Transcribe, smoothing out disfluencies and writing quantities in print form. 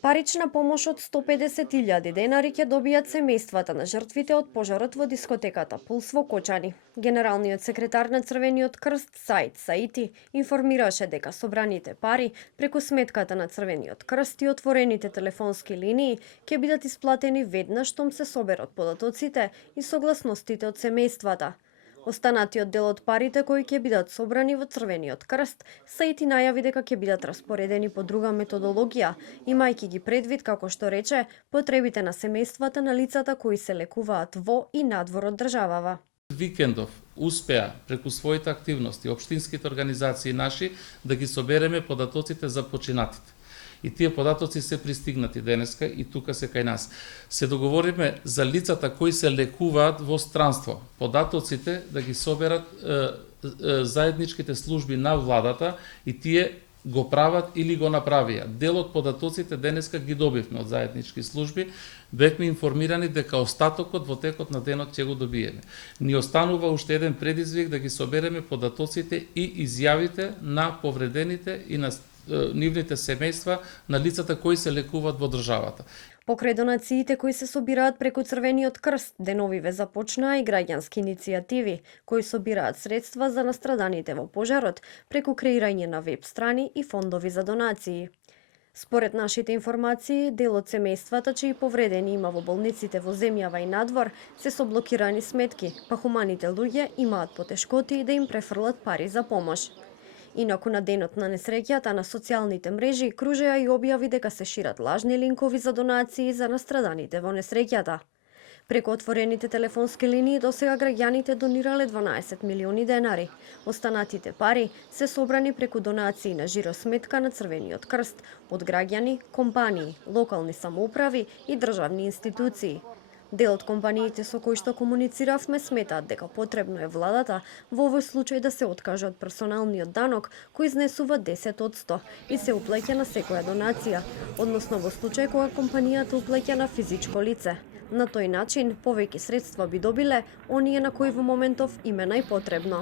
Парична помош од 150.000 денари ќе добијат семејствата на жртвите од пожарот во дискотеката Пулс во Кочани. Генералниот секретар на Црвениот крст Саид Саити информираше дека собраните пари преку сметката на Црвениот крст и отворените телефонски линии ќе бидат исплатени веднаш штом се соберат податоците и согласностите од семејствата. Останатиот дел од парите кои ќе бидат собрани во Црвениот крст, Саити најави дека ќе бидат распоредени по друга методологија, имајќи ги предвид, како што рече, потребите на семејствата на лицата кои се лекуваат во и надвор од државава. Викендов успеа преку своите активности, општинските организации наши, да ги собереме податоците за починатите. И тие податоци се пристигнати денеска и тука се кај нас. Се договориме за лицата кои се лекуваат во странство. Податоците да ги соберат заедничките служби на владата и тие го прават или го направија. Дел од податоците денеска ги добивме од заеднички служби, бевме информирани дека остатокот во текот на денот ќе го добиеме. Ни останува уште еден предизвик да ги собереме податоците и изјавите на повредените и на нивните семејства на лицата кои се лекуваат во државата. Покрај донациите кои се собираат преку Црвениот крст, деновиве започнаа и граѓански иницијативи кои собираат средства за настраданите во пожарот преку креирање на веб страни и фондови за донации. Според нашите информации, дел од семејствата чии повредени има во болниците во земјава и надвор се со блокирани сметки, па хуманите луѓе имаат потешкоти да им префрлат пари за помош. Инаку на денот на несреќата на социјалните мрежи кружеа и објави дека се шират лажни линкови за донации за настраданите во несреќата. Преку отворените телефонски линии досега граѓаните донирале 12 милиони денари. Останатите пари се собрани преку донации на жиросметка на Црвениот крст од граѓани, компании, локални самоуправи и државни институции. Дел од компаниите со кои што комунициравме сметаат дека потребно е владата во овој случај да се откаже од персоналниот данок кој изнесува 10% и се уплеќа на секоја донација, односно во случај кога компанијата уплеќа на физичко лице. На тој начин повеќе средства би добиле оние на кои во моментов им е најпотребно.